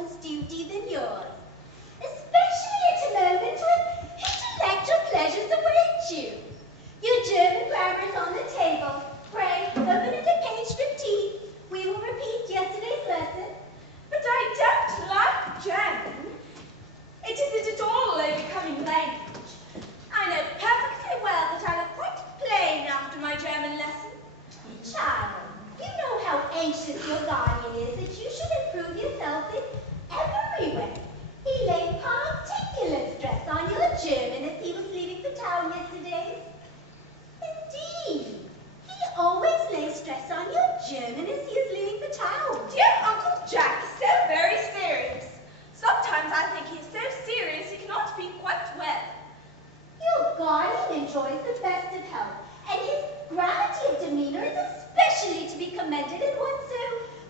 importance duty than yours, especially at a moment when intellectual pleasures await you. Your German grammar is on the table. Pray, open it at page 15. We will repeat yesterday's lesson. But I don't like German. It isn't at all a becoming language. I know perfectly well that I look quite plain after my German lesson. Child, you know how anxious your guardian is that you should improve yourself in every way. He laid particular stress on your German as he was leaving for town yesterday. Indeed, he always lays stress on your German as he is leaving for town. Dear Uncle Jack is so very serious. Sometimes I think he is so serious he cannot speak quite well. Your guardian enjoys the best of health, and his gravity of demeanor is especially to be commended in one so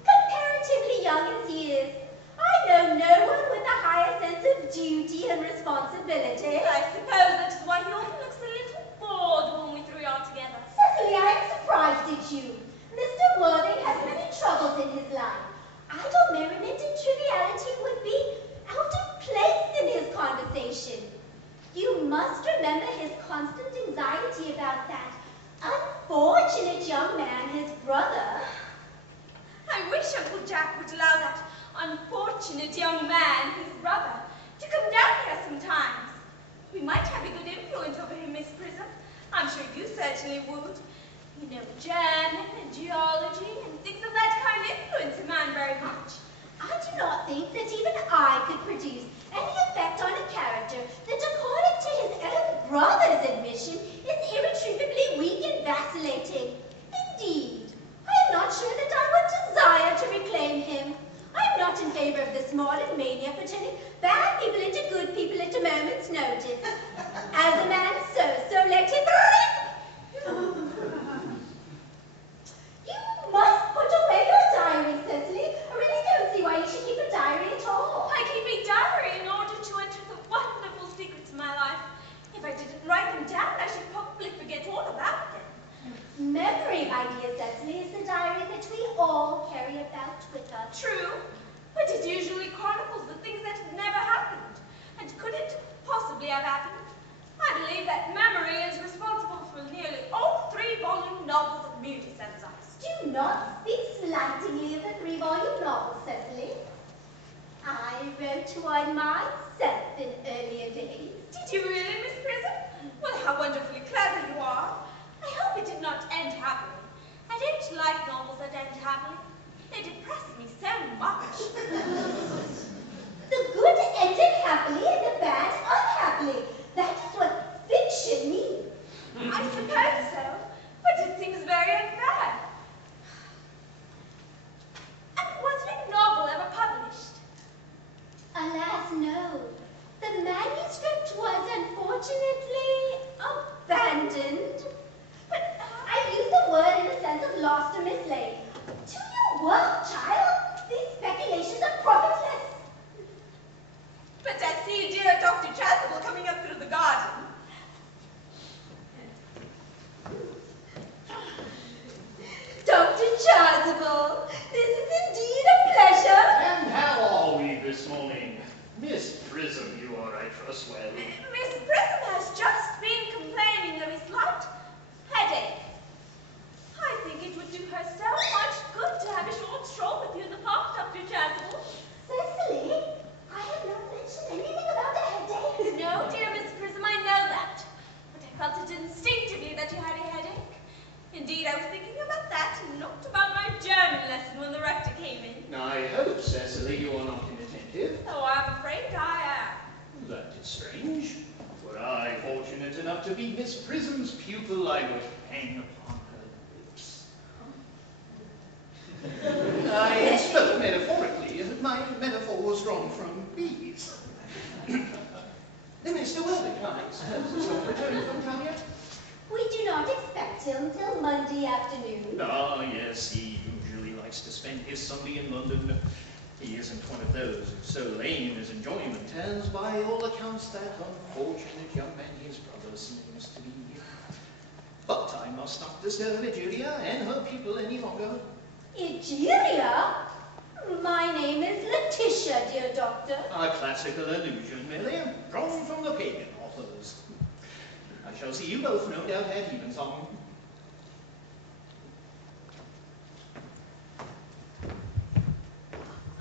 comparatively young as he is. I know no one with a higher sense of duty and responsibility. I suppose that is why he often looks a little bored when we three are together. Cecily, I am surprised at you. Mr. Worthing has many troubles in his life. Idle merriment and triviality would be out of place in his conversation. You must remember his constant anxiety about that unfortunate young man, his brother. I wish Uncle Jack would allow that unfortunate young man, his brother, to come down here sometimes. We might have a good influence over him, Miss Prism. I'm sure you certainly would. You know, German and geology and things of that kind influence a man very much. I do not think that even I could produce any effect on a character that, according to his own brother's admission, is irretrievably weak and vacillating. Indeed, I am not sure that I would desire to reclaim him. I am not in favor of this modern mania for turning bad people into good people at a moment's notice. As a man sows, so let him reap. You must put away your diary, Cecily. I really don't see why you should keep a diary at all. I keep a diary in order to enter the wonderful secrets of my life. If I didn't write them down, I should probably forget all about them. Memory, my dear Cecily, is the diary that we all carry about with us. True, but it usually chronicles the things that have never happened, and couldn't possibly have happened. I believe that memory is responsible for nearly all 3-volume novels of Moody Sensize. Do not speak slightingly of the 3-volume novel, Cecily. I wrote one myself in earlier days. Did you really, Miss Prism? Well, how wonderfully clever you are. I hope it did not end happily. I don't like novels that end happily. They depress me so much. The good ended happily and the bad unhappily. That is what fiction means. I suppose so, but it seems very unfair. And was your novel ever published? Alas, no. The manuscript was unfortunately abandoned. But I use the word in the sense of lost or mislaid. To your work, child, these speculations are profitless. But I see dear Dr. Chasuble coming up through the garden. Dr. Chasuble, this is indeed a pleasure. And how are we this morning? Miss Prism, you are, I trust, well. Miss Prism has just been complaining of a slight headache. I think it would do her so much good to have a short stroll with you in the park, Dr. Chasuble. Cecily, I have not mentioned anything about a headache. No, dear Miss Prism, I know that. But I felt it instinctively that you had a headache. Indeed, I was thinking about that and not about my German lesson when the rector came in. I hope, Cecily, you are not inattentive. Oh, I'm afraid I am. That is strange. Were I fortunate enough to be Miss Prism's pupil, I would hang upon her lips. I spoke metaphorically, and my metaphor was drawn from bees. Mr. Worthing, I suppose, is not returning from town yet? We do not expect him till Monday afternoon. Ah, yes, he usually likes to spend his Sunday in London. He isn't one of those who's so lame in his enjoyment as, by all accounts, that unfortunate young man, his brother, seems to be. But I must not disturb Egeria and her people any longer. Egeria? My name is Letitia, dear doctor? A classical allusion, merely, drawn from the pagan authors. I shall see you both, no doubt, at evensong.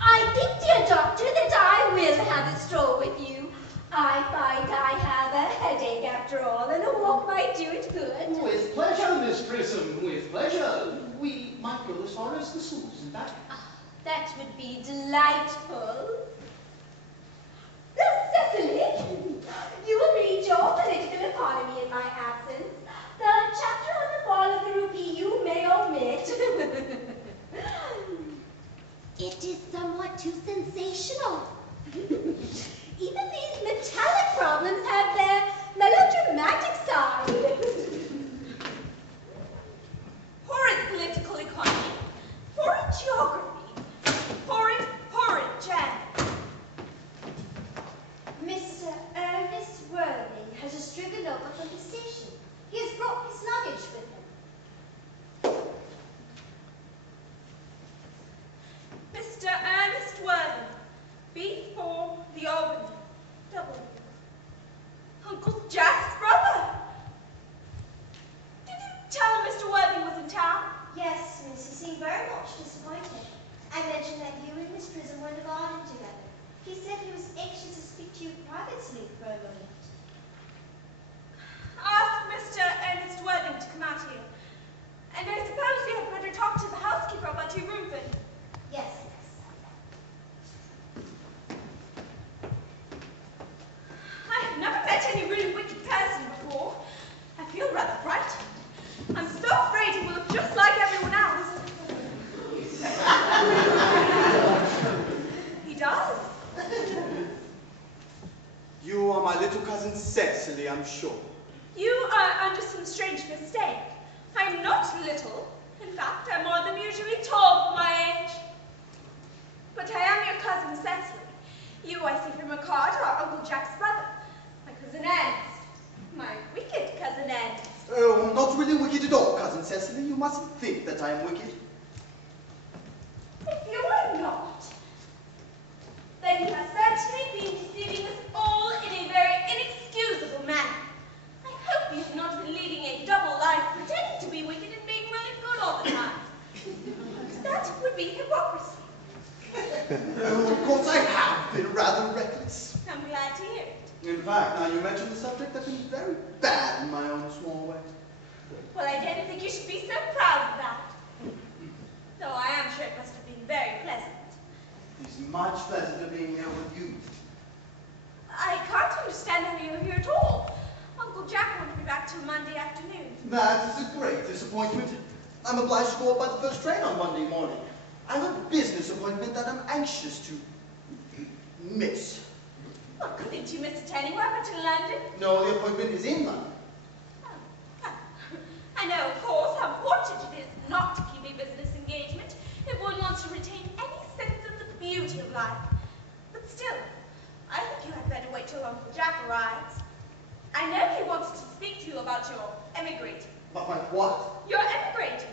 I think, dear doctor, that I will have a stroll with you. I find I have a headache after all, and a walk might do it good. With pleasure, Miss Prism, with pleasure. We might go as far as the schools and back. That would be delightful. Cecily, you will read your political economy in my absence. The chapter on the fall of the rupee you may omit. It is somewhat too sensational. Even these metallic problems have their melodramatic side. Horrid political economy, horrid geography, horrid jam. Mr. Ernest Worthing has just driven over from the station. He has brought his luggage with him. Mr. Ernest Worthing, B4 the Albany, W. Uncle Jack's brother. Did you tell him Mr. Worthing was in town? Yes, Miss, he seemed very much disappointed. I mentioned that you and Miss Prism were in the garden together. He said he was anxious to speak to you privately for a moment. Ask Mr. Ernest Worthing to come out here. And I suppose you had better talk to the housekeeper about your room then. Yes. I have never met any really wicked person before. I feel rather frightened. I'm so afraid he will look just like everyone else. He does. You are my little cousin Cecily, I'm sure. You are under some strange mistake. I'm not little. In fact, I'm more than usually tall for my age. But I am your cousin Cecily. You, I see from a card, are Uncle Jack's brother. My cousin Ernest. My wicked cousin Ernest. Oh, I'm not really wicked at all, cousin Cecily. You mustn't think that I am wicked. If you are not, then you have certainly been deceiving us all in a very inexcusable manner. I hope you have not been leading a double life, pretending to be wicked and being really good all the time. That would be hypocrisy. Oh, of course I have been rather reckless. I'm glad to hear it. In fact, now you mention the subject, I've been very bad in my own small way. Well, I don't think you should be so proud of that. Though I am sure it must have been very pleasant. It's much pleasanter being here with you. I can't understand how you're here at all. Uncle Jack won't be back till Monday afternoon. That is a great disappointment. I'm obliged to go up by the first train on Monday morning. I have a business appointment that I'm anxious to miss. Well, couldn't you miss it anywhere but in London? No, the appointment is in London. Oh, well, I know, of course, how important it is not to keep a business engagement if one wants to retain any sense of the beauty of life. But still, I think you had better wait till Uncle Jack arrives. I know he wants to speak to you about your emigrating. But my what? You're emigrating.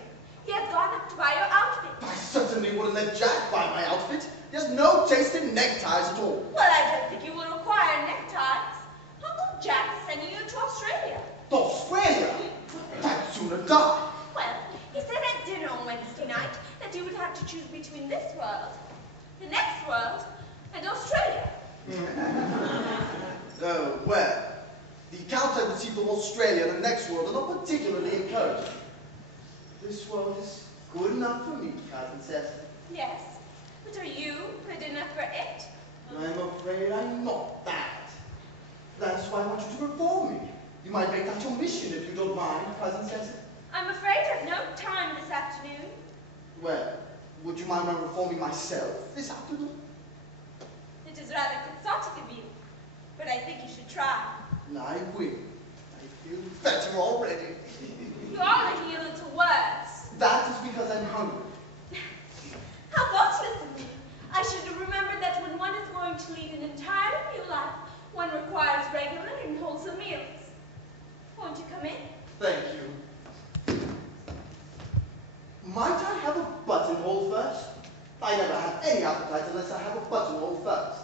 He has gone up to buy your outfit. I certainly wouldn't let Jack buy my outfit. He has no taste in neckties at all. Well, I don't think you will require neckties. Uncle Jack is sending you to Australia. To Australia? I'd sooner die. Well, he said at dinner on Wednesday night that you would have to choose between this world, the next world, and Australia. Oh, well, the accounts I received from Australia and the next world are not particularly encouraging. This world is good enough for me, cousin Cecily. Yes, but are you good enough for it? I'm afraid I'm not that. That's why I want you to reform me. You might make that your mission if you don't mind, cousin Cecily. I'm afraid I've no time this afternoon. Well, would you mind my reforming myself this afternoon? It is rather quixotic of you, but I think you should try. I will. I feel better already. You are making a little worse. That is because I'm hungry. How thoughtless of me. I should have remembered that when one is going to lead an entirely new life, one requires regular and wholesome meals. Won't you come in? Thank you. Might I have a buttonhole first? I never have any appetite unless I have a buttonhole first.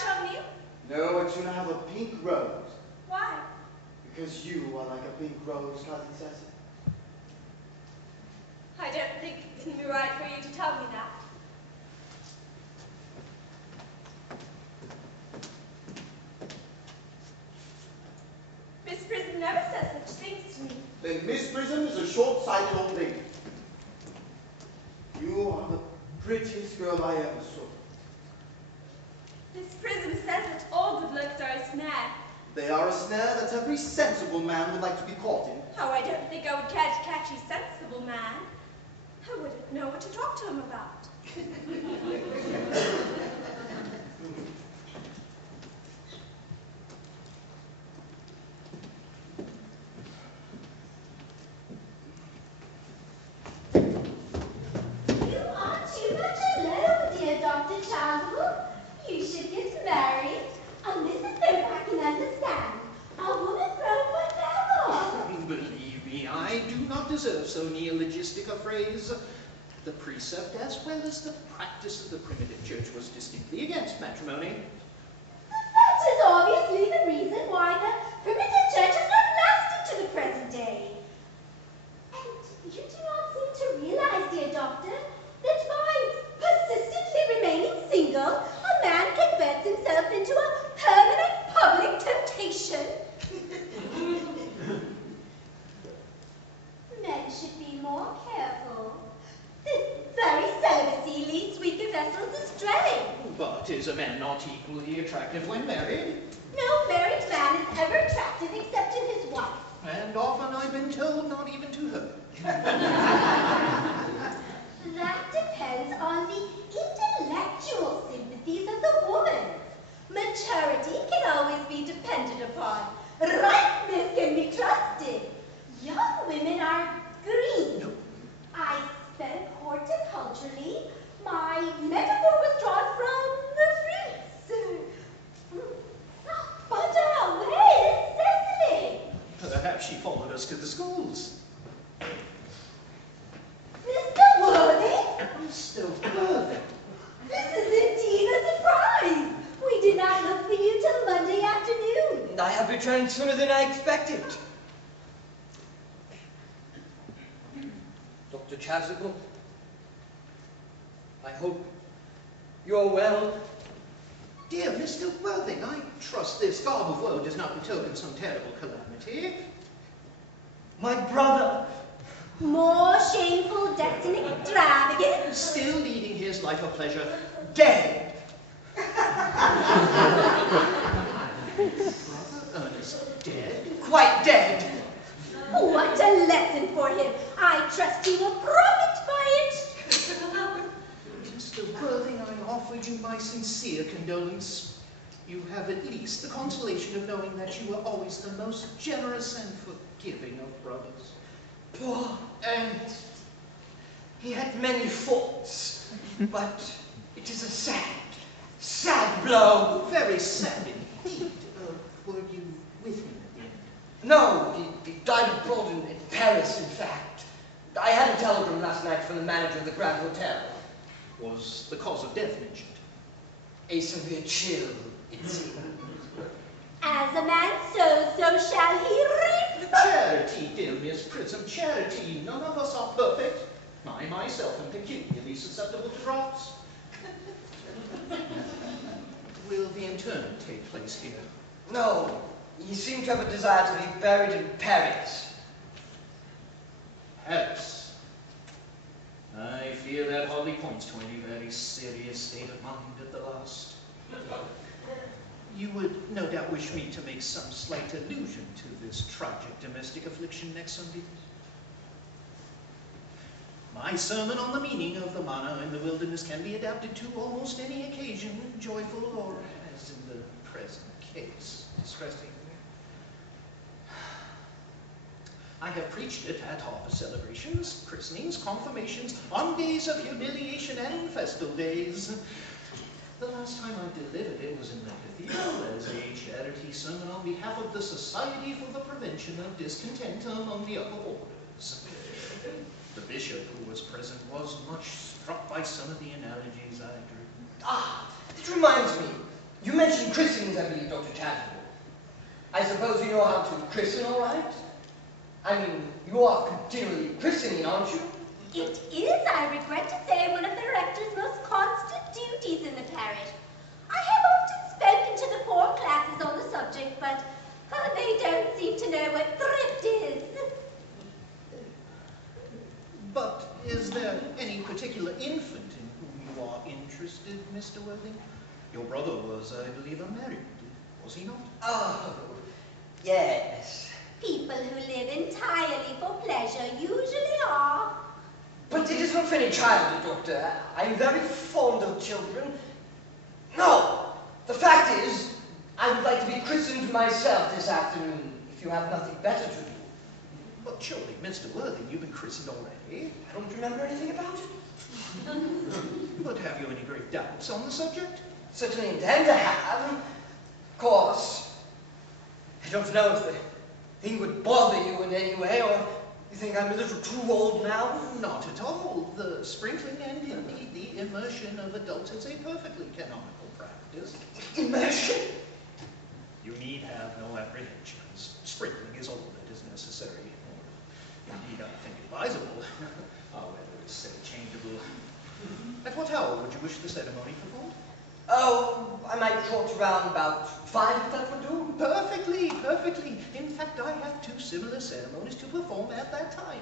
shall kneel? No, I'd sooner have a pink rose. Why? Because you are like a pink rose, Cousin Cecily. I don't think it can be right for you to tell me that. Miss Prism never says such things to me. Then Miss Prism is a short-sighted old lady. You are the prettiest girl I ever saw. Miss Prism says that all good looks are a snare. They are a snare that every sensible man would like to be caught in. Oh, I don't think I would care to catch a sensible man. I wouldn't know what to talk to him about. You are too much alone, dear Dr. Chasuble. You should get married. And this is so I can understand. A woman grown forever. Believe me, I do not deserve so neologistic a phrase. The precept as well as the practice of the primitive church was distinctly against matrimony. That is obviously the reason why the primitive church has not lasted to the present day. And you do not seem to realize, dear doctor, that by persistently remaining single, a man converts himself into a permanent public temptation. Men should be more careful. This very celibacy leads weaker vessels astray. But is a man not equally attractive when married? No married man is ever attractive except to his wife. And often I've been told not even to her. That depends on the intellectual sympathies of the woman. Maturity can always be depended upon. Ripeness can be trusted. Young women are green. No. I spent horticulturally. My metaphor was drawn from the fruits. But where is Cecily? Perhaps she followed us to the schools. Mr. Worthing? Mr. Worthing. This is indeed a surprise. We did not look for you till Monday afternoon. I have returned sooner than I expected. Dr. Chasuble, I hope you're well. Dear Mr. Worthing, I trust this garb of woe does not betoken some terrible calamity. My brother. More shameful death and extravagance. Still leading his life of pleasure. Dead. Brother Ernest dead? Quite dead. What a lesson for him. I trust you will profit by it. Mr. Worthing, I offer you my sincere condolence. You have at least the consolation of knowing that you were always the most generous and forgiving of brothers. Poor Ernest. He had many faults, but it is a sad, sad blow. Very sad indeed. Were you with him at the end? No, he died abroad in Paris, in fact. I had a telegram last night from the manager of the Grand Hotel. Was the cause of death mentioned? A severe chill, it seemed. As a man sows, so shall he reap. Charity, dear Miss Prism, charity. None of us are perfect. I myself am peculiarly susceptible to draughts. Will the interment take place here? No, he seemed to have a desire to be buried in Paris. Paris. I fear that hardly points to any very serious state of mind at the last. You would no doubt wish me to make some slight allusion to this tragic domestic affliction next Sunday. My sermon on the meaning of the manna in the wilderness can be adapted to almost any occasion, joyful or, as in the present case, distressing. I have preached it at harvest celebrations, christenings, confirmations, on days of humiliation and festal days. The last time I delivered it was in the cathedral as a charity sermon on behalf of the Society for the Prevention of Discontent among the upper orders. The bishop who was present was much struck by some of the analogies I drew. Ah, it reminds me. You mentioned christenings, I believe, Dr. Chasuble. I suppose you know how to christen, all right? I mean, you are continually christening, aren't you? It is, I regret to say, one of the rector's most constant duties in the parish. I have often spoken to the poor classes on the subject, but they don't seem to know what thrift is. But is there any particular infant in whom you are interested, Mr. Worthing? Your brother was, I believe, unmarried, was he not? Oh, yes. People who live entirely for pleasure usually are. But it is not for any child, Doctor. I'm very fond of children. No, the fact is, I would like to be christened myself this afternoon, if you have nothing better to do. But surely, Mr. Worthing, you've been christened already. I don't remember anything about it. But have you any great doubts on the subject? Certainly intend to have. Of course. I don't know if the thing would bother you in any way, or you think I'm a little too old now? Not at all. The sprinkling and indeed the immersion of adults is a perfectly canonical practice. Immersion? You need have no apprehensions. Sprinkling is all that is necessary. Or, indeed, I think advisable. However, it's so changeable. At what hour would you wish the ceremony performed? Oh, I might trot around about 5, if that would do. Perfectly, perfectly. In fact, I have 2 similar ceremonies to perform at that time.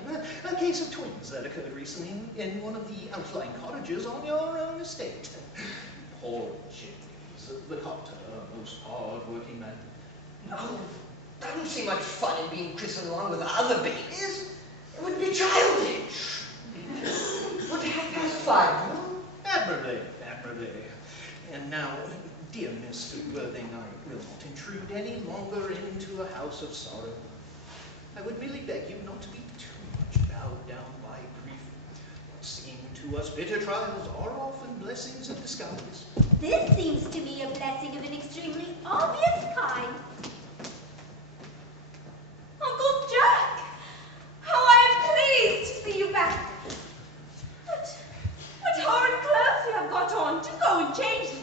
A case of twins that occurred recently in one of the outlying cottages on your own estate. Poor James, the carter, a most hard-working man. No, I don't see much fun in being christened along with other babies. It would be childish. Would 5:30 do? Admirably, admirably. And now, dear Mr. Worthing, I will not intrude any longer into a house of sorrow. I would merely beg you not to be too much bowed down by grief. What seem to us bitter trials are often blessings in disguise. This seems to me a blessing of an extremely obvious kind. Uncle Jack! How I am pleased to see you back. What horrid clothes you have got on. Do go and change them.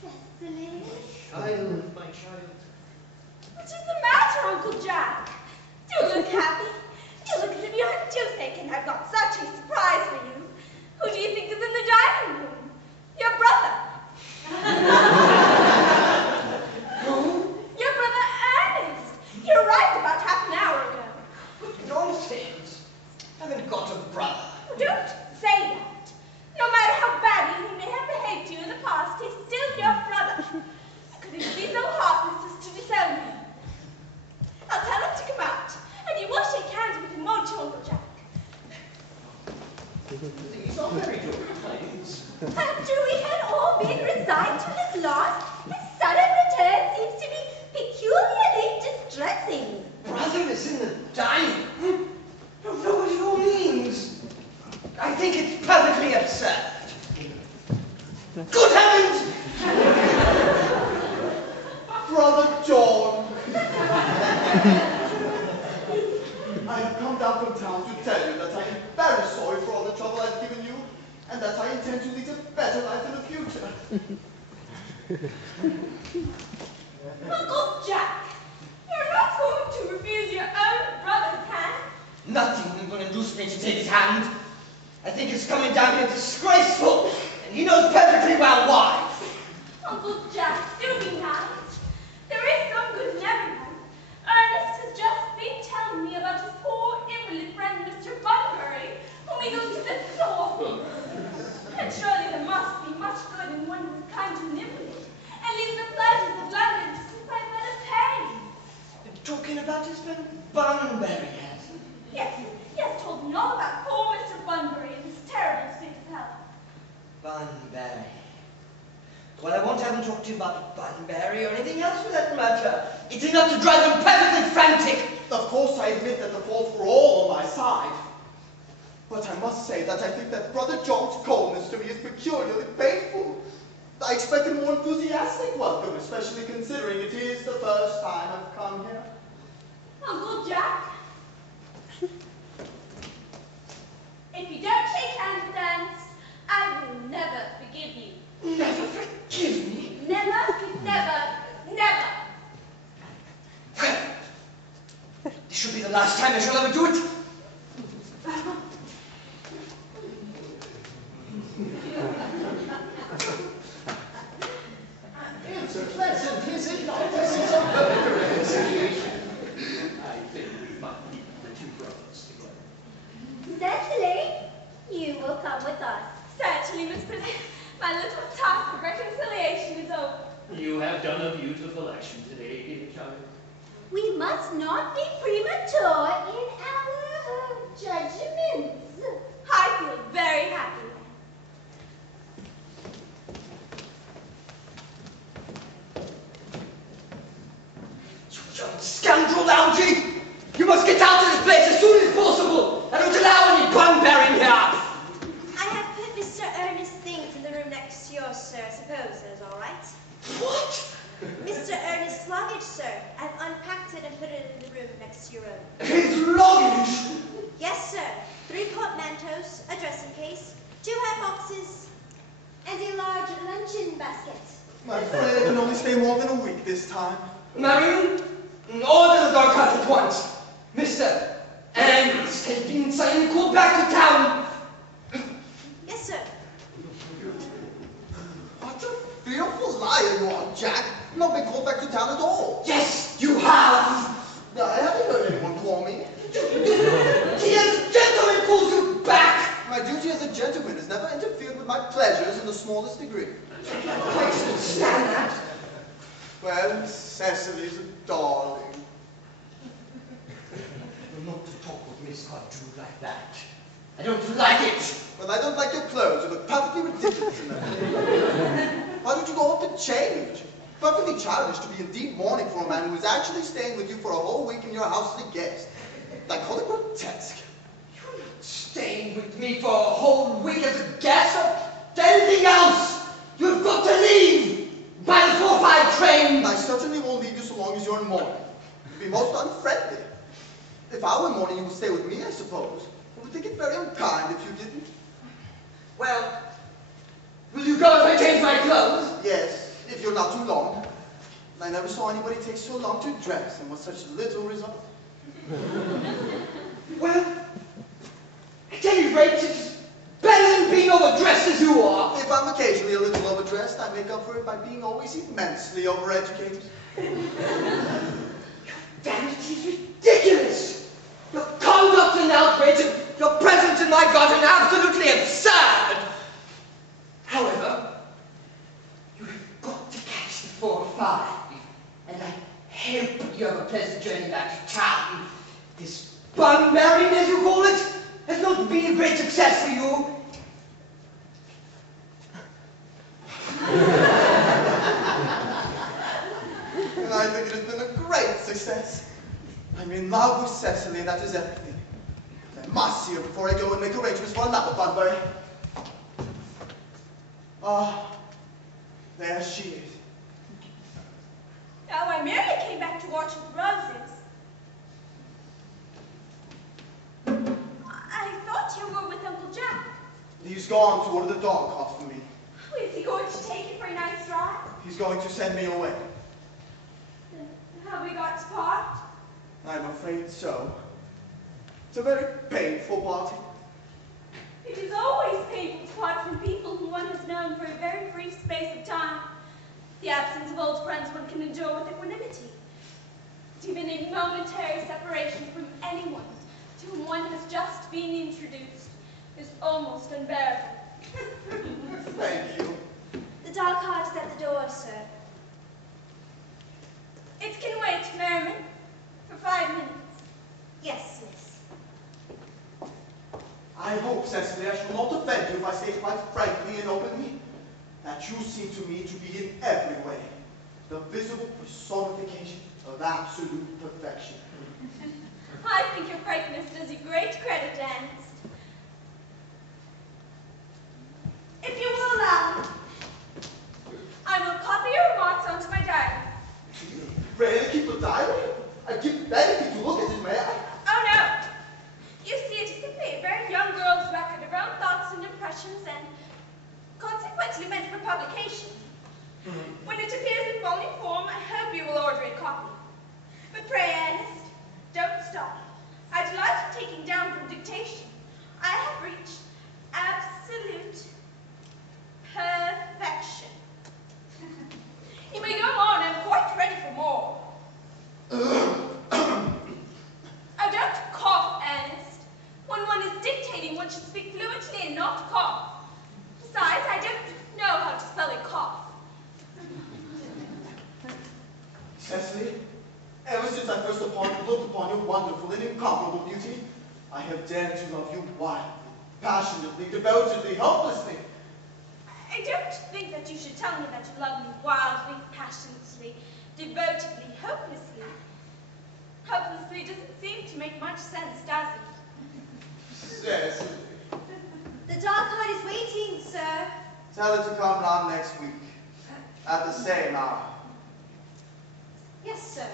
Cecily? My child. What is the matter, Uncle Jack? You look happy. You look as if you had toothache, and I've got such a surprise for you. Who do you think is in the dining room? Your brother. Who? Your brother Ernest. He arrived about half an hour ago. What nonsense. I haven't got a brother. Don't say that. No matter how badly he may have behaved to you in the past, he's still your brother. Could he be so heartless as to disown you? I'll tell him to come out, and you will shake hands with him, won't you, Uncle Jack? These are very good times. After we had all been resigned to his loss, his sudden return seems to be peculiarly distressing. Brother is in the dining room? I don't know what it all means. I think it's perfectly absurd. Good heavens! Brother John! I have come down from town to tell you that I am very sorry for all the trouble I've given you, and that I intend to lead a better life in the future. Uncle Jack, you're not going to refuse your own brother's hand. Nothing will induce me to take his hand. I think it's coming down here disgraceful, and he knows perfectly well why. Uncle Jack, do be nice. There is some good in everyone. Ernest has just been telling me about his poor invalid friend, Mr. Bunbury, whom he goes to visit so often. And surely there must be much good in one who is kind to an invalid, and leaves the pleasures of London to spread better pain. Talking about his friend Bunbury, has he? Yes, he has told me all about poor Mr. Bunbury and his terrible state of health. Bunbury. Well, I won't have him talk to you about Bunbury or anything else for that matter. It's enough to drive them perfectly frantic. Of course, I admit that the faults were all on my side. But I must say that I think that Brother John's coldness to me is peculiarly painful. I expect a more enthusiastic welcome, especially considering it is the first time I've come here. Uncle Jack, if you don't shake hands with Ernest, I will never forgive you. Never forgive me? the last time I shall ever do it. It's a pleasant, is it not? This is a perfect situation. I think we might meet the two brothers together. Cecily, you will come with us. Certainly, Miss Prism. My little task of reconciliation is over. You have done a beautiful action today, dear child. We must not be premature in our judgments. I feel very happy. You young scoundrel, Algie! You must get out of this place as soon as possible! I don't allow any bun-bearing here! I have put Mr. Ernest's things in the room next to yours, sir. I suppose that is all right. What? Mr. Ernest's luggage, sir. I've unpacked it and put it in the room next to your own. His luggage! Yes, sir. 3 portmanteaus, a dressing case, 2 hat boxes, and a large luncheon basket. I'm afraid I can only stay more than a week this time. Marion, order the dog cart at once. Mr. Ernest has been suddenly called back to town. Yes, sir. What a fearful liar you are, Jack. I've not been called back to town at all. Yes, you have. I haven't heard anyone call me. He as gentleman calls you back. My duty as a gentleman has never interfered with my pleasures in the smallest degree. I can stand that. Well, Cecily's a darling. You're not to talk with Miss Codrew like that. I don't like it. Well, I don't like your clothes. You look perfectly ridiculous in them. Why don't you go up and change? Perfectly childish to be in deep mourning for a man who is actually staying with you for a whole week in your house as a guest. I call it grotesque. You're not staying with me for a whole week as a guest or anything else. You've got to leave by the 4-5 train. I certainly won't leave you so long as you're in mourning. You'd be most unfriendly. If I were in mourning, you would stay with me, I suppose. I would think it very unkind if you didn't. Well, will you go if I change my clothes? Yes, if you're not too long. I never saw anybody take so long to dress and with such little result. Well, at any rate, it's better than being overdressed as you are. If I'm occasionally a little overdressed, I make up for it by being always immensely overeducated. Vanity is ridiculous. Your conduct's an outrage and your presence in my garden absolutely absurd. However, you have got to catch the 4-5, and I hope you have a pleasant journey back to town. This bun-bearing, as you call it, has not been a great success for you. And I think it has been a great success. I'm in love with Cecily, and that is everything. I must see her before I go and make arrangements for another Bunbury. Ah, there she is. Oh, I merely came back to watch the roses. I thought you were with Uncle Jack. He's gone to order the dog cart for me. Is he going to take you for a nice drive? He's going to send me away. Have we got to part? I'm afraid so. It's a very painful parting. It is always painful to part from people whom one has known for a very brief space of time. The absence of old friends one can endure with equanimity. But even a momentary separation from anyone to whom one has just been introduced is almost unbearable. Thank you. The dog cart is at the door, sir. It can wait, Merriman, for 5 minutes. Yes, miss. I hope, Cecily, I shall not offend you if I say quite frankly and openly that you seem to me to be in every way the visible personification of absolute perfection. I think your frankness does you great credit, Ernest. If you will allow me, I will copy your remarks onto my diary. Really keep a diary? I keep begging you to look at it, may I? Oh no! You see, it is simply a very young girl's record of her own thoughts and impressions and consequently meant for publication. When it appears in volume form, I hope you will order a copy. But pray, Ernest, don't stop. I delight in taking down from dictation. I have reached absolute perfection. You may go on, I'm quite ready for more. Oh, don't cough, Ernest. When one is dictating, one should speak fluently and not cough. Besides, I don't know how to spell a cough. Cecily, ever since I first looked upon your wonderful and incomparable beauty, I have dared to love you wildly, passionately, devotedly, hopelessly. I don't think that you should tell me that you love me wildly, passionately, devotedly, hopelessly. Hopelessly doesn't seem to make much sense, does it? Cecily. The dark heart is waiting, sir. Tell her to come round next week, at the same hour. Yes, sir.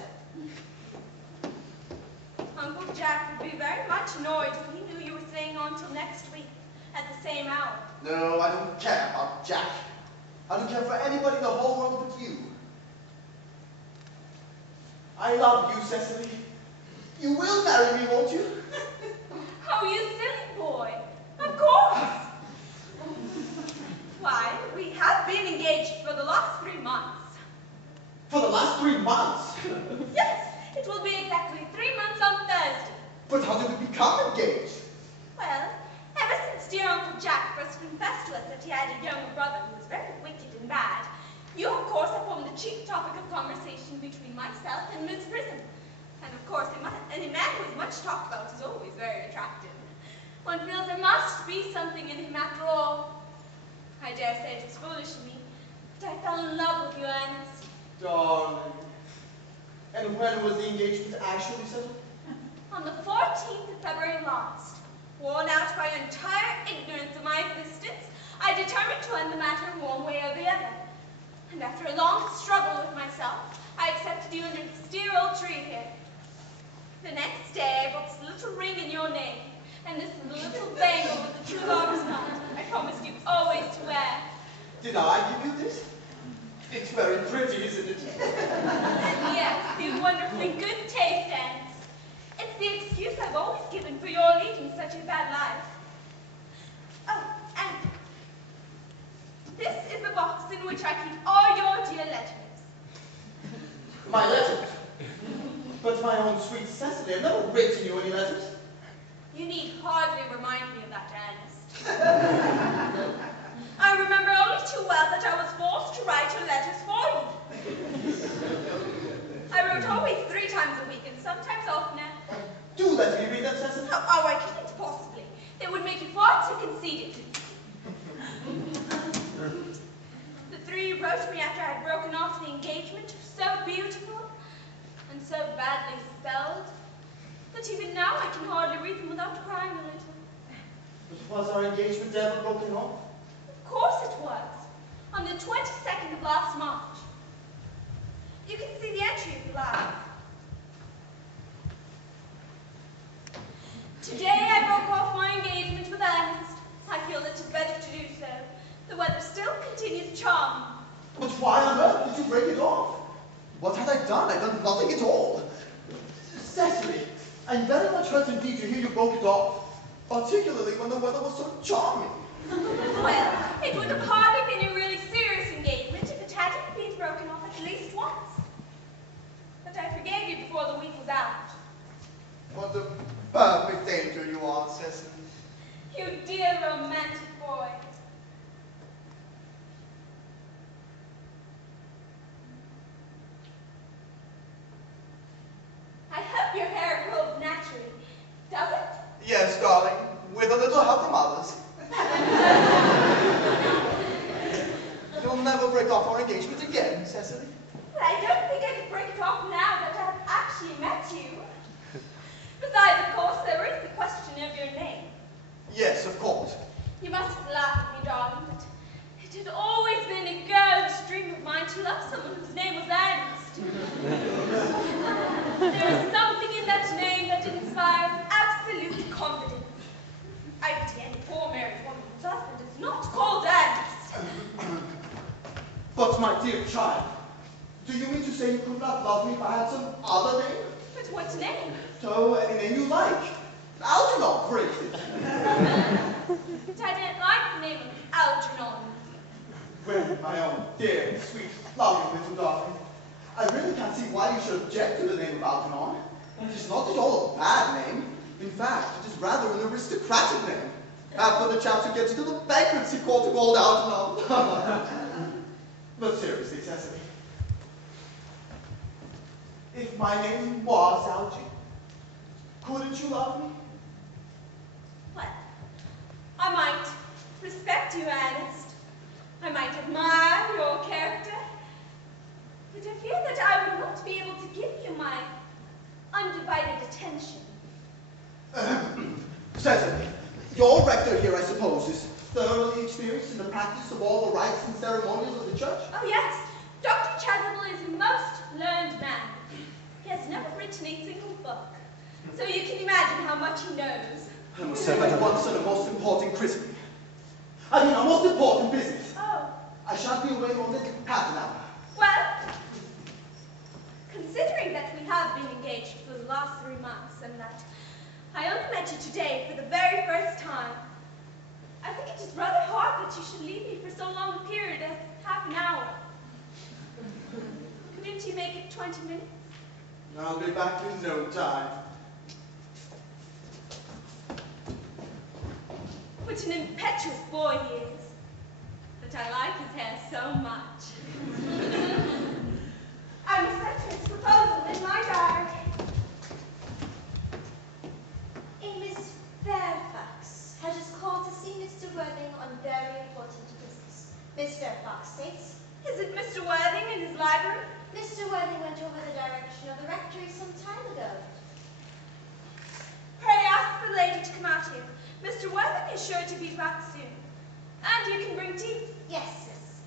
Uncle Jack would be very much annoyed if he knew you were staying on till next week, at the same hour. No, I don't care about Jack. I don't care for anybody in the whole world but you. I love you, Cecily. You will marry me, won't you? Oh, you silly boy. Of course. Why, we have been engaged for the last 3 months. For the last 3 months? Yes, it will be exactly 3 months on Thursday. But how did we become engaged? Well, ever since dear Uncle Jack first confessed to us that he had a younger brother who was very wicked and bad, you, of course, have formed the chief topic of conversation between myself and Miss Prism. And, of course, a man who is much talked about is always very attractive. One feels there must be something in him after all. I dare say it was foolish of me, but I fell in love with you, Ernest. Darling. And when was the engagement actually settled? On the 14th of February last, worn out by entire ignorance of my existence, I determined to end the matter in one way or the other. And after a long struggle with myself, I accepted you under this dear old tree here. The next day, I bought this little ring in your name, and this little bangle with the true lover's knot I promised you always to wear. Did I give you this? It's very pretty, isn't it? Yes, you wonderfully good taste, Ernest. It's the excuse I've always given for your leading such a bad life. Oh, and this is the box in which I keep all your dear letters. My letters? But my own sweet Cecily, I've never written you any letters. You need hardly remind me of that, Ernest. I remember only too well that I was forced to write your letters for you. I wrote always 3 times a week, and sometimes oftener. Do let me read them, Cecily. Oh, I couldn't possibly. It would make you far too conceited. The 3 you wrote me after I had broken off the engagement were so beautiful and so badly spelled that even now I can hardly read them without crying a little. But was our engagement ever broken off? Of course it was. On the 22nd of last March. You can see the entry if you like. Today I broke off my engagement with Ernest. I feel that it's better to do so. The weather still continues charming. But why on earth did you break it off? What had I done? I'd done nothing at all. Cecily, I'm very much hurt indeed to hear you broke it off, particularly when the weather was so charming. Well, it would have hardly been a really serious engagement if it hadn't been broken off at least once. But I forgave you before the week was out. What a perfect angel you are, Cecily. You dear romantic boy. I hope your hair grows naturally. Does it? Yes, darling, with a little help from others. You'll never break off our engagement again, Cecily. But I don't think I could break it off now that I've actually met you. Besides, of course, there is the question of your name. Yes, of course. You must laugh at me, darling, but it had always been a girlish dream of mine to love someone whose name was Ernest. There is something in that name that inspires absolute confidence. I pity any poor married woman whose husband is not called Ernest. But my dear child, do you mean to say you could not love me if I had some other name? But what name? So, any name you like. Algernon, for instance. But I don't like the name of Algernon. Well, my own dear, sweet, lovely little darling, I really can't see why you should object to the name of Algernon. It is not at all a bad name. In fact, it is rather an aristocratic name. After the chaps who get into the bankruptcy court of old Algernon. But seriously, Cecily, if my name was Algie, couldn't you love me? Well, I might respect you, Ernest. I might admire your character. But I fear that I would not be able to give you my undivided attention. Cecily, your rector here, I suppose, is thoroughly experienced in the practice of all the rites and ceremonials of the church? Oh, yes. Dr. Chasuble is a most learned man. He has never written a single book. So you can imagine how much he knows. I must say that once on a most important Christmas. I mean, a most important business. Oh. I shan't be away more than half an hour. Well, considering that we have been engaged for the last 3 months and that I only met you today for the very first time, I think it is rather hard that you should leave me for so long a period as half an hour. Couldn't you make it 20 minutes? I'll be back in no time. What an impetuous boy he is. But I like his hair so much. I must enter his proposal in my diary. A Miss Fairfax has just called to see Mr. Worthing on very important business. Miss Fairfax states, Is it Mr. Worthing in his library? Mr. Worthing went over the direction of the rectory some time ago. Pray ask the lady to come out here. Mr. Worthing is sure to be back soon. And you can bring tea. Yes, miss.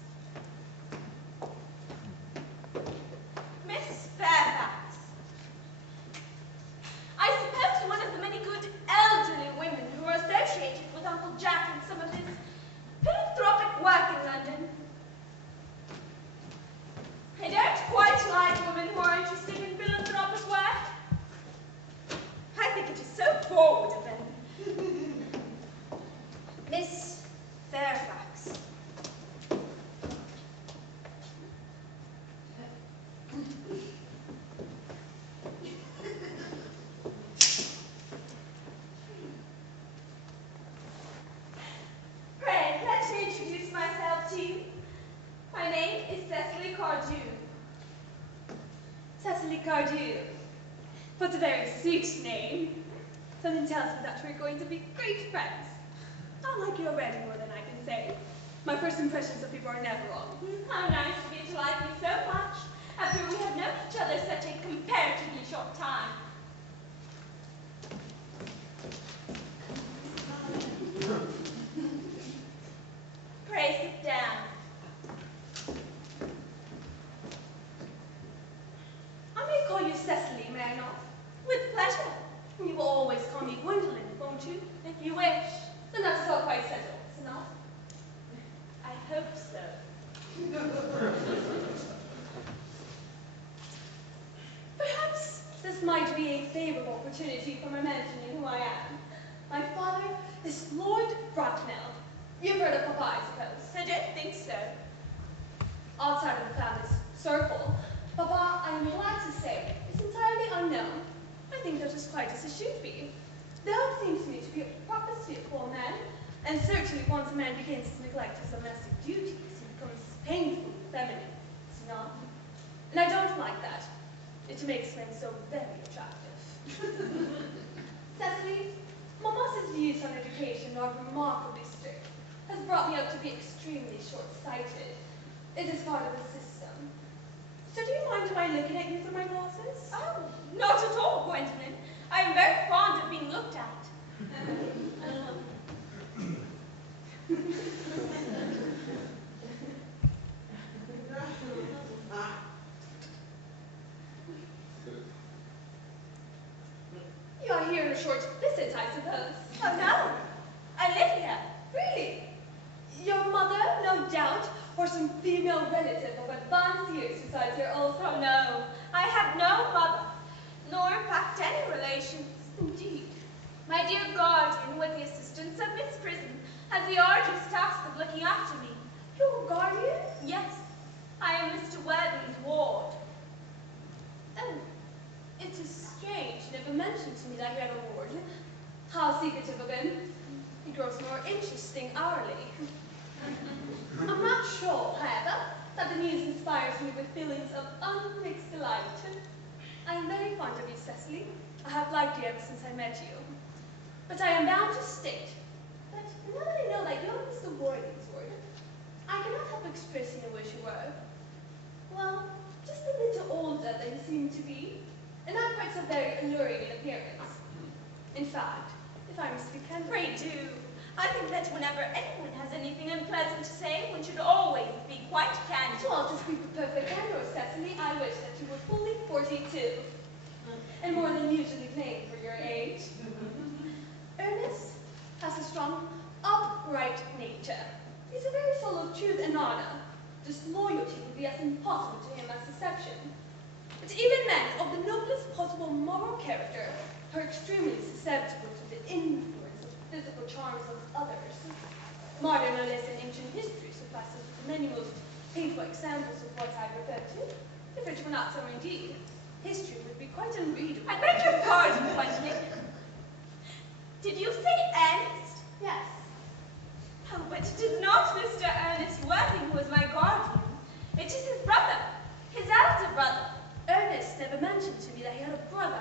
Miss Fairfax. I suppose one of the many good elderly women who are associated with Uncle Jack and some of his philanthropic work in London. I don't quite like women who are interested in philanthropic work. I think it is so forward of them. Miss Fairfax. Pray, let me introduce myself to you. My name is Cecily Cardew. Cecily Cardew. What's a very sweet name. Something tells me that we're going to be great friends. I like you already more than I can say. My first impressions of people are never wrong. How nice of you to like me so much after we have known each other such a comparatively short time. Pray sit down. I may call you Cecily, may I not? With pleasure. You will always call me Gwendolen, won't you? If you wish. Then that's all quite settled, is it not? I hope so. Perhaps this might be a favorable opportunity for my mentioning who I am. My father is Lord Bracknell. You've heard of Papa, I suppose. I don't think so. Outside of the family's circle, Papa, I am glad to say, is entirely unknown. I think that is quite as it should be. Though it seems to me to be a purposeful man, and certainly once a man begins to neglect his domestic duties, he becomes painfully feminine, is he not? And I don't like that. It makes men so very attractive. Cecily, Mama's views on education are remarkably strict, has brought me up to be extremely short-sighted. It is part of the system. So do you mind if I look at you through my glasses? Oh, not at all, Gwendolen. I am very fond of being looked at. You are here on a short visit, I suppose. Oh, no. I live here. Really? Your mother, no doubt, or some female relative of advanced years besides your old... Oh, no. I have no mother, nor in fact any relations. Indeed. My dear guardian, with the assistance of Miss Prism, has the arduous task of looking after me. Your guardian? Yes, I am Mr. Worthing's ward. Oh, it is strange. You never mentioned to me that you had a ward. How secretive again. It grows more interesting hourly. I'm not sure, however, that the news inspires me with feelings of unmixed delight. I am very fond of you, Cecily. I have liked you ever since I met you. But I am bound to state that now that I know that you're Mr. Worthing's ward, I cannot help expressing a wish you were, well, just a little older than you seem to be, and not quite so very alluring in appearance. In fact, if I may speak candidly, Pray do. I think that whenever anyone has anything unpleasant to say, one should always be quite candid. well, to speak with perfect candor, Cecily, I wish that you were fully 42, and more than usually plain for your age. Ernest has a strong, upright nature. He's a very soul of truth and honor. Disloyalty would be as impossible to him as deception. But even men of the noblest possible moral character are extremely susceptible to the influence of physical charms of others. Modern no less than ancient history suffices with many most painful examples of what I refer to. If it were not so indeed, history would be quite unreadable. I beg your pardon, Gwendolen. Did you say Ernest? Yes. Oh, but it is not Mr. Ernest Worthing who is my guardian. It is his brother, his elder brother. Ernest never mentioned to me that he had a brother.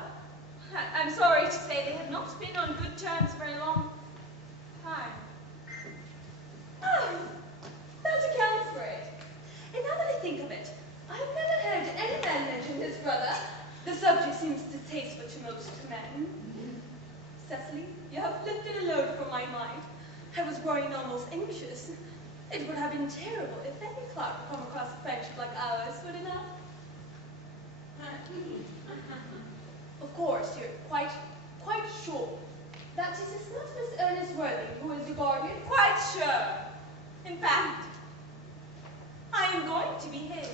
I'm sorry to say they have not been on good terms for a long time. Oh, that accounts for it. And now that I think of it, I have never heard any man mention his brother. The subject seems distasteful to most men. Cecily, you have lifted a load from my mind. I was growing almost anxious. It would have been terrible if any clerk had come across a friendship like ours, would it not? Of course, you're quite sure that it is not Miss Ernest Worthing who is your guardian? Quite sure. In fact, I am going to be his.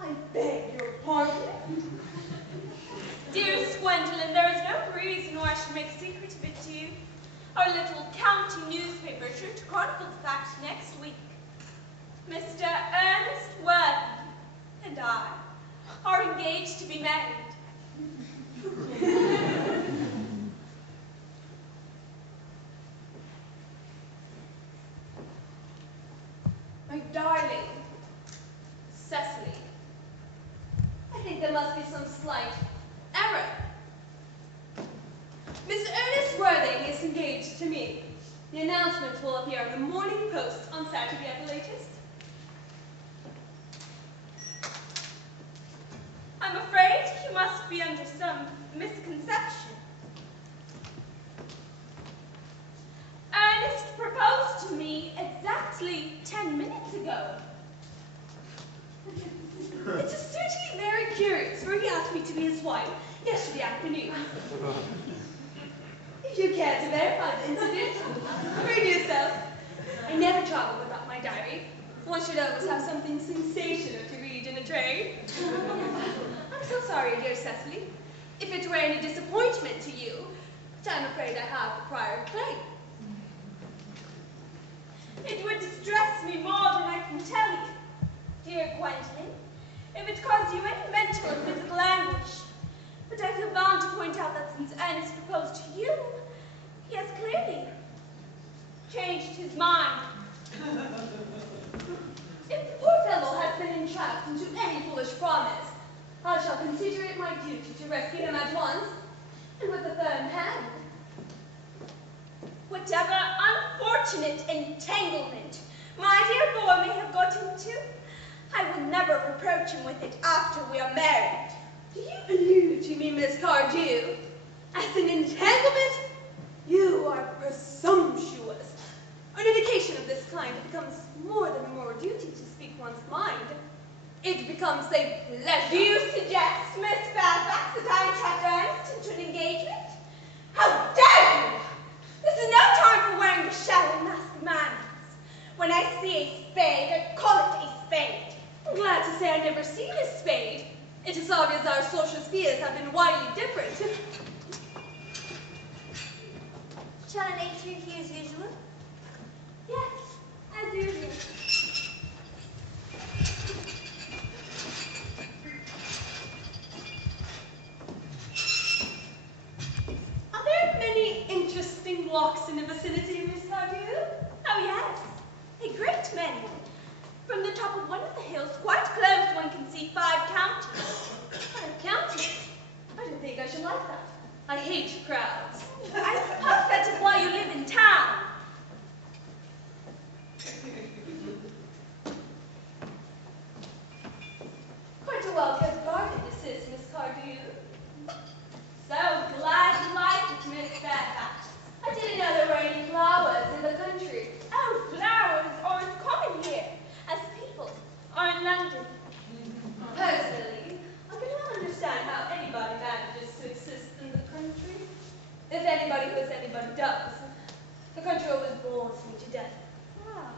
I beg your pardon? Dearest Gwendolen, there is no reason why I should make a secret of it to you. Our little county newspaper is sure to chronicle the fact next week. Mr. Ernest Worthing and I are engaged to be married. My darling, Cecily, I think there must be some slight error. Miss Ernest Worthing is engaged to me. The announcement will appear in the Morning Post on Saturday at the latest. I'm afraid you must be under some misconception. Ernest proposed to me exactly 10 minutes ago. It is certainly very curious, for he asked me to be his wife yesterday afternoon. If you care to verify the incident, free yourself. I never travel without my diary. One should always have something sensational to read in a train. I'm so sorry, dear Cecily, if it were any disappointment to you, but I'm afraid I have the prior claim. It would distress me more than I can tell you, dear Gwendolen, if it caused you any mental or physical anguish. But I feel bound to point out that since Ernest proposed to you, he has clearly changed his mind. If the poor fellow has been entrapped into any foolish promise, I shall consider it my duty to rescue him at once, and with a firm hand. Whatever unfortunate entanglement my dear boy may have got into, I will never reproach him with it after we are married. Do you allude to me, Miss Cardew, as an entanglement? You are presumptuous. An indication of this kind becomes more than a moral duty to speak one's mind. It becomes a pleasure. Do you suggest, Miss Fairfax, that I entrapped Ernest into an engagement? How dare you! This is no time for wearing the shallow mask of manners. When I see a spade, I call it a spade. I'm glad to say I've never seen a spade. It is obvious our social spheres have been widely different. Shall I enter you here as usual? Yes, as usual. Are there many interesting walks in the vicinity, Miss Cardew? Oh, yes, a great many. From the top of one of the hills, quite close, one can see 5 counties. 5 counties? I don't think I should like that. I hate crowds. I suppose that is why you live in town. Quite a well-kept garden this is, Miss Cardew. So glad you like it, Miss Fairfax. I didn't know there were any flowers in the country. Oh, flowers aren't common here, as people are in London. Personally, I cannot understand how anybody manages to exist in the country. If anybody was anybody does. The country always bores me to death. Ah,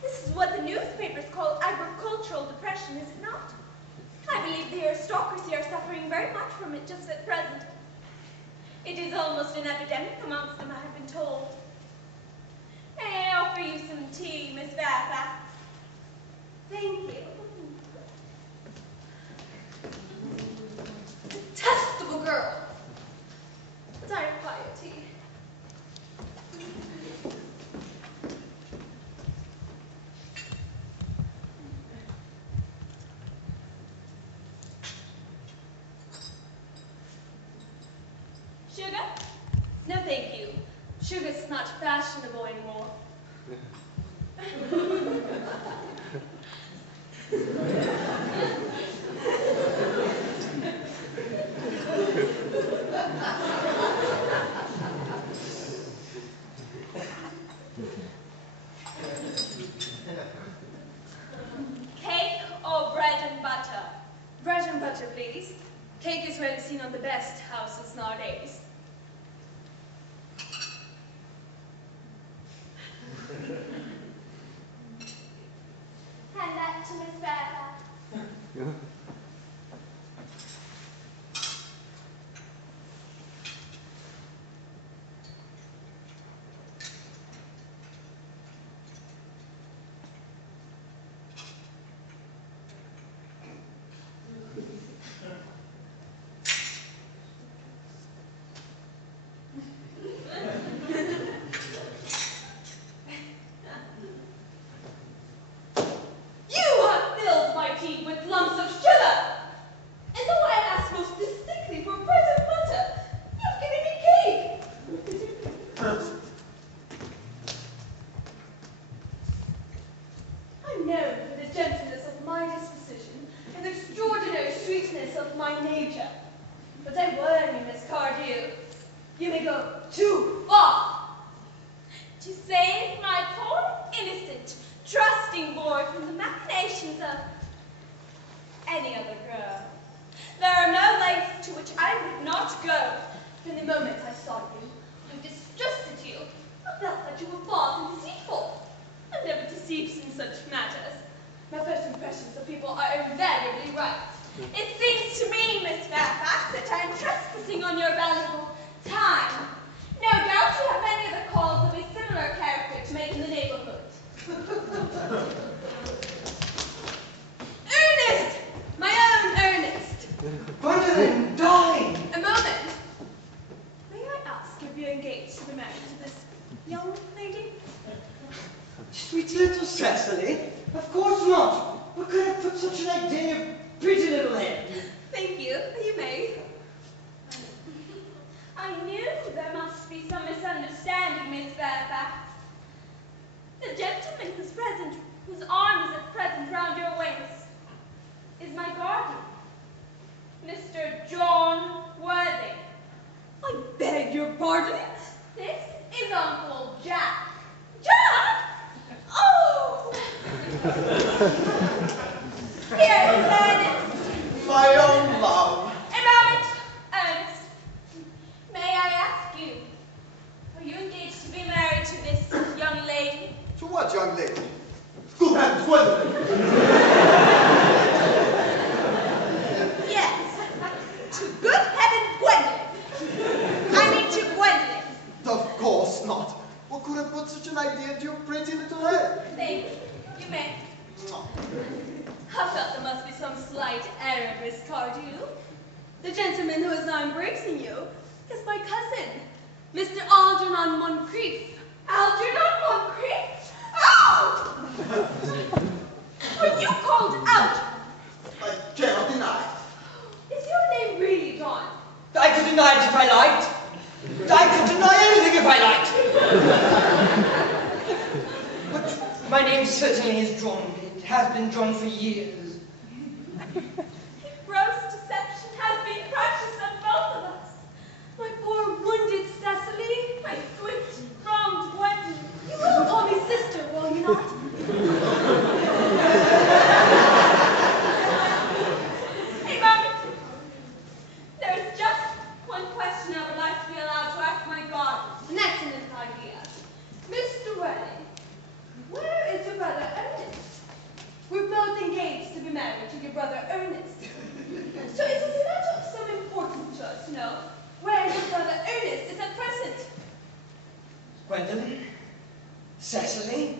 this is what the newspapers call agricultural depression, is it not? I believe the aristocracy are suffering very much from it just at present. It is almost an epidemic amongst them, I have been told. May I offer you some tea, Miss Fairfax? Thank you. Detestable girl. But I require tea. Sugar? No, thank you. Sugar's not fashionable anymore. Cake or bread and butter? Bread and butter, please. Cake is rarely seen on the best houses nowadays. Hand that to Miss Fairfax. You have filled my tea with lumps of sugar! And though I asked most distinctly for bread and butter, you've given me cake! I'm known for the gentleness of my disposition and the extraordinary sweetness of my nature. But I warn you, Miss Cardew, you may go too far. To save my poor, innocent, trusting boy from the machinations of any other girl, there are no lengths to which I would not go. From the moment I saw you, I distrusted you. I felt that you were false and deceitful. I'm never deceived in such matters. My first impressions of people are invariably right. It seems to me, Miss Fairfax, that I am trespassing on your valuable time. No doubt you have many other calls of a similar character to make in the neighborhood. Ernest! My own Ernest! Gwendolen, darling! A moment. May I ask if you're engaged to be married to this young lady? Sweet little Cecily? Of course not. What could have put such an idea in your pretty little head? Thank you. You may. I knew there must be some misunderstanding, Miss Fairfax. The gentleman whose arm is at present round your waist, is my guardian, Mr. John Worthing. I beg your pardon? This is Uncle Jack. Jack? Oh! Here is Ernest. My own love. A moment, Ernest. May I ask you, are you engaged to be married to this young lady? To what young lady? Good heavens, Gwendolen! must be some slight error, Miss Cardew. The gentleman who is now embracing you is my cousin, Mr. Algernon Moncrief. Algernon Moncrief? Oh! Were you called out? I cannot deny. Is your name really John? I could deny it if I liked. I could deny anything if I liked. But my name certainly is John. It has been John for years. Gross deception has been practiced on both of us. My poor wounded Cecily, my sweet, wronged Gwendolen. You will call me sister, will you not? Hey, moment. There's just one question I would like to be allowed to ask my God. An excellent idea. Mr. Welling, where is your brother Ernest? We're both engaged to be married to your brother Ernest. So it is a matter of some importance to us to know where your brother Ernest is at present. Gwendolen, Cecily,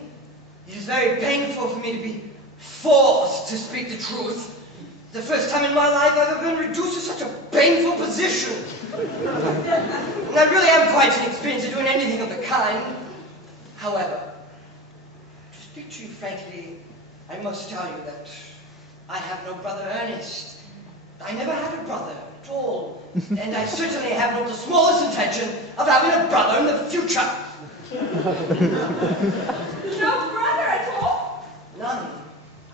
it is very painful for me to be forced to speak the truth. The first time in my life I've ever been reduced to such a painful position. And I really am quite inexperienced at doing anything of the kind. However, to speak to you frankly, I must tell you that I have no brother Ernest. I never had a brother at all. And I certainly have not the smallest intention of having a brother in the future. No brother at all? None.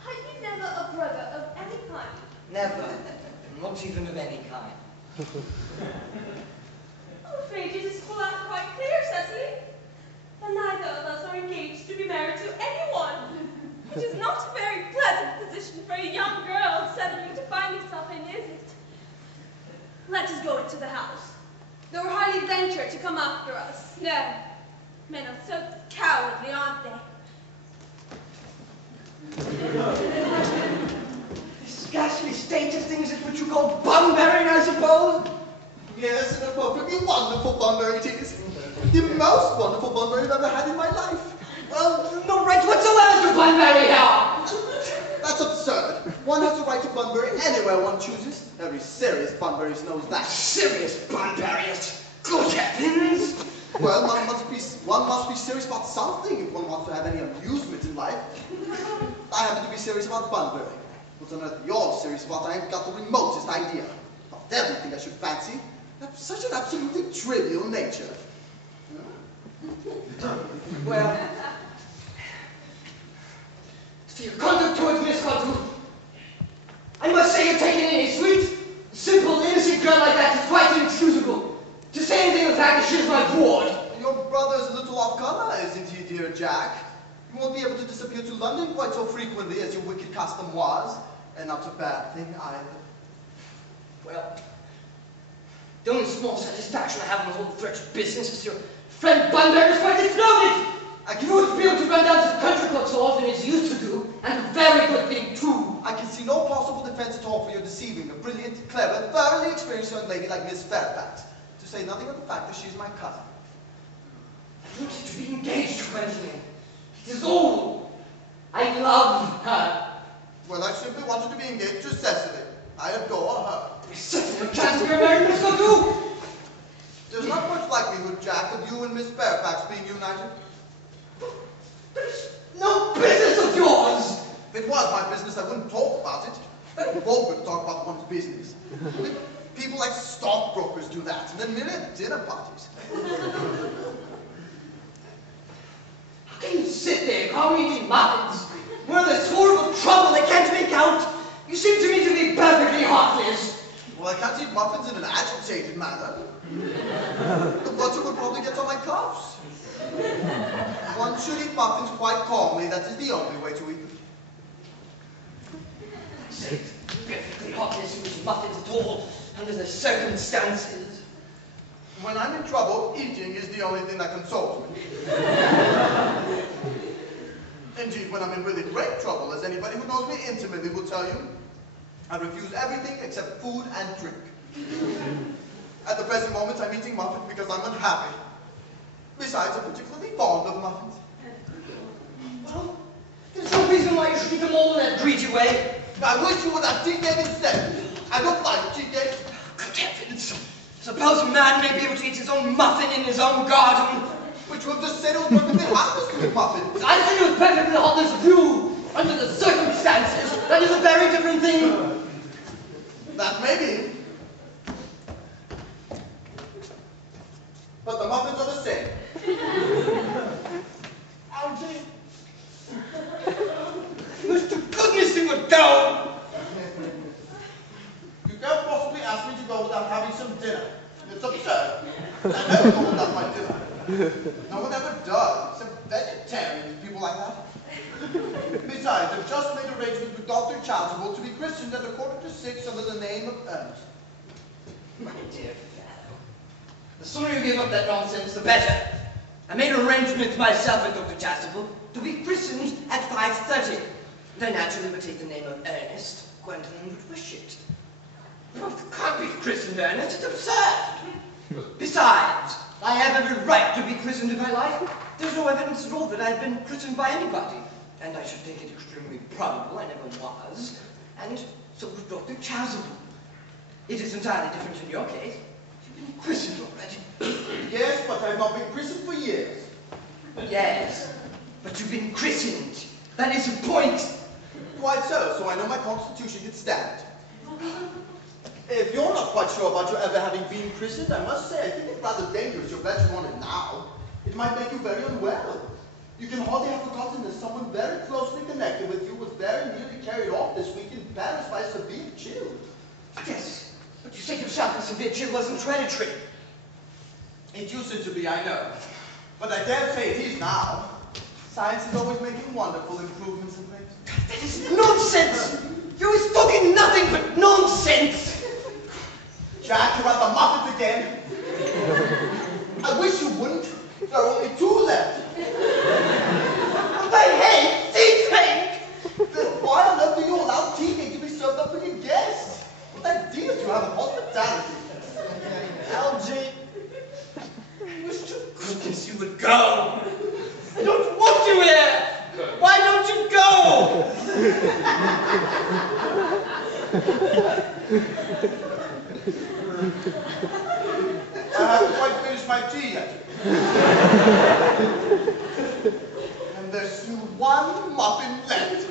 Have you never a brother of any kind? Never. Not even of any kind. I'm afraid it is quite clear, Cecily. But neither of us are engaged to be married to anyone. It is not a very pleasant position for a young girl suddenly to find herself in, is it? Let us go into the house. They will hardly venture to come after us. No, men are so cowardly, aren't they? This ghastly state of things is what you call bum-bearing, I suppose? Yes, and a perfectly wonderful bunbury it is. The most wonderful bunbury I've ever had in my life. Well, no right whatsoever to bum-bearing here. That's absurd. One has the right to bunbury anywhere one chooses. Every serious bunbury knows that. Serious bum-bearers. Good heavens! Well, one must be serious about something if one wants to have any amusement in life. I happen to be serious about bunbury. What on earth you're serious about, I ain't got the remotest idea. Of everything I should fancy. That's such an absolutely trivial nature. Well, for your conduct towards Miss Cardew, I must say you're taking in a sweet, simple, innocent girl like that is quite inexcusable. To say anything of the fact that she is my ward. Your brother's a little off color, isn't he, dear Jack? You won't be able to disappear to London quite so frequently as your wicked custom was. And not a bad thing either. Well, the only small satisfaction I have in the whole French business is your friend Bunbury is quite exploded. You wouldn't be able to run down to the country club so often as you used to do, and a very good thing too. I can see no possible defense at all for your deceiving a brilliant, clever, thoroughly experienced young lady like Miss Fairfax. To say nothing of the fact that she's my cousin. I wanted to be engaged to Gwendolen. It is all. I love her. Well, I simply wanted to be engaged to Cecily. I adore her. There's certainly no chance of your marrying Miss Cardew. There's not much likelihood, Jack, of you and Miss Fairfax being united. There's no business of yours. If it was my business, I wouldn't talk about it. Very vulgar to talk about one's business. People like stockbrokers do that, and then merely at dinner parties. How can you sit there calling me muffins? Where there's horrible trouble they can't make out. You seem to me to be perfectly heartless. Well, I can't eat muffins in an agitated manner. The butter would probably get on my cuffs. One should eat muffins quite calmly. That is the only way to eat them. I say it's perfectly heartless to eat muffins at all under the circumstances. When I'm in trouble, eating is the only thing that consoles me. Indeed, when I'm in really great trouble, as anybody who knows me intimately will tell you, I refuse everything except food and drink. At the present moment, I'm eating muffins because I'm unhappy. Besides, I'm particularly fond of muffins. Well, there's no reason why you should eat them all in that greedy way. I wish you would have tea cake instead. I don't like tea cake. Good heavens. Suppose a man may be able to eat his own muffin in his own garden. But you have just said it was perfectly harmless to me, Muffin. I said it was perfectly harmless to you. Under the circumstances, that is a very different thing. That may be. But the muffins are the same. Algie. Mr. Goodness, you would go. You can't possibly ask me to go without having some dinner. It's absurd. I never go without my dinner. No one ever does, except vegetarians, people like that. Besides, I've just made arrangements with Dr. Chasuble to be christened at 5:45 under the name of Ernest. My dear fellow, the sooner you give up that nonsense, the better. I made arrangements myself with Dr. Chasuble to be christened at 5:30. Then naturally would take the name of Ernest. Gwendolen would wish it. Both can't be christened Ernest, it's absurd. Besides, I have every right to be christened if I like. There's no evidence at all that I've been christened by anybody. And I should think it extremely probable I never was. And so would Dr. Chasuble. It is entirely different in your case. You've been christened already. Yes, but I've not been christened for years. Yes, but you've been christened. That is the point. Quite so I know my constitution can stand. If you're not quite sure about your ever having been christened, I must say I think it's rather dangerous you're venturing on it now. It might make you very unwell. You can hardly have forgotten that someone very closely connected with you was very nearly carried off this week in Paris by a severe chill. Yes, but you said yourself the severe chill wasn't hereditary. It used to be, I know. But I dare say it is now. Science is always making wonderful improvements in things. That is nonsense! You're always talking nothing but nonsense! Jack, you're at the muffins again. I wish you wouldn't. There are only 2 left. I hate tea cake! Then why on earth do you allow tea cake to be served up for your guests? What ideas do you have of hospitality? Algie, I wish to goodness you would go. I don't want you here. Why don't you go? I haven't quite finished my tea yet. And there's still 1 muffin left.